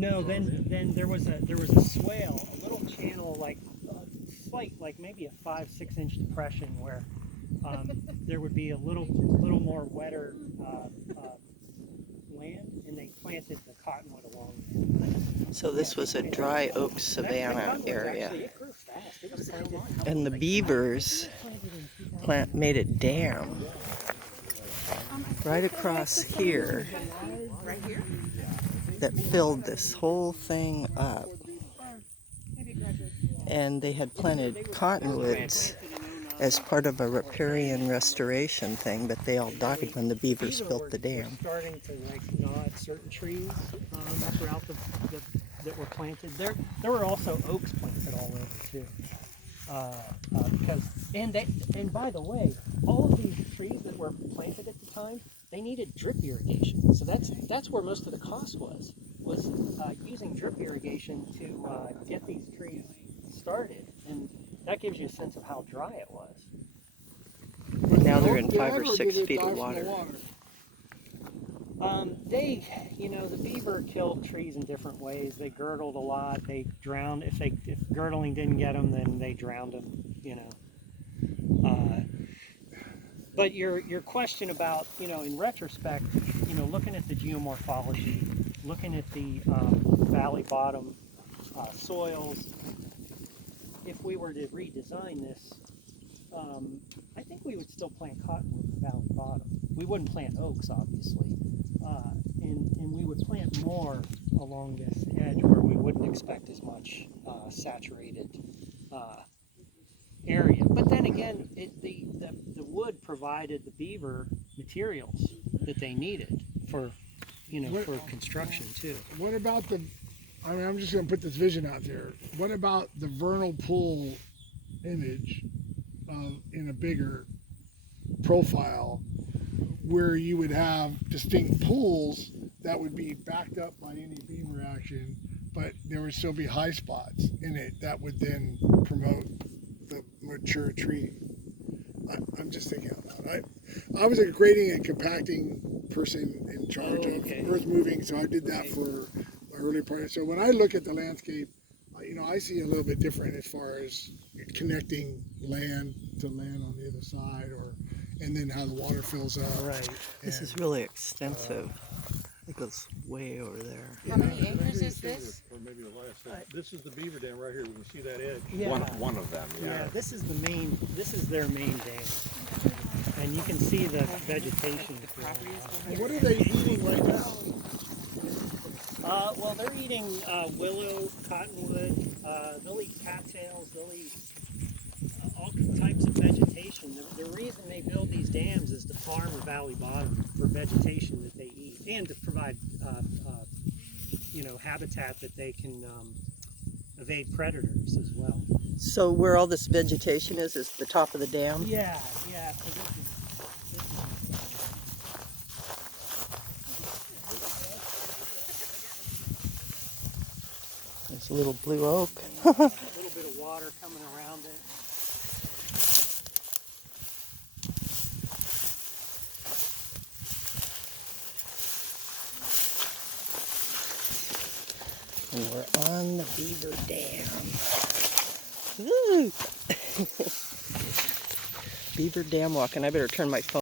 No, then there was a swale, a little channel, like slight, like maybe a 5-6 inch depression where there would be a little more wetter land, and they planted the cottonwood along there. So this was a dry oak savanna area. And the beavers made a dam right across here that filled this whole thing up. And they had planted cottonwoods as part of a riparian restoration thing, but they all died when the beavers built the dam. Starting to like nod certain trees throughout that were planted. There were also oaks planted all over too. And by the way, all of these trees that were planted at the time, they needed drip irrigation. So that's where most of the cost was using drip irrigation to get these trees started, and that gives you a sense of how dry it was. Now they're in 5 or 6 feet of water. The beaver killed trees in different ways. They girdled a lot. They drowned. If girdling didn't get them, then they drowned them. But your question about, in retrospect, looking at the geomorphology, looking at the valley bottom soils, if we were to redesign this, I think we would still plant cottonwood in the valley bottom. We wouldn't plant oaks, obviously, and we would plant more along this edge where we wouldn't expect as much saturated area. But then again, the wood provided the beaver materials that they needed for construction too. What about I'm just going to put this vision out there. What about the vernal pool image in a bigger profile where you would have distinct pools that would be backed up by any beaver action, but there would still be high spots in it that would then promote the mature tree? I'm just thinking out loud. I was a grading and compacting person in charge of earth moving, so I did that for my early part. So when I look at the landscape, I see a little bit different as far as connecting land to land on the other side, and then how the water fills up. Right. This is really extensive. It goes way over there. How many acres is this? Or maybe the last. This is the beaver dam right here. We can see that edge. Yeah. One of them. Yeah, this is their main dam. And you can see the vegetation. What are they eating right now? Well, they're eating willow, cottonwood. They'll eat cattails. They'll eat all types of vegetation. The reason they build these dams is to farm the valley bottom for vegetation that they eat, and to provide habitat that they can evade predators as well. So where all this vegetation is the top of the dam? Yeah. So this is There's a little blue oak. a little bit of water coming around it. And we're on the Beaver Dam. Woo! Beaver Dam walking. I better turn my phone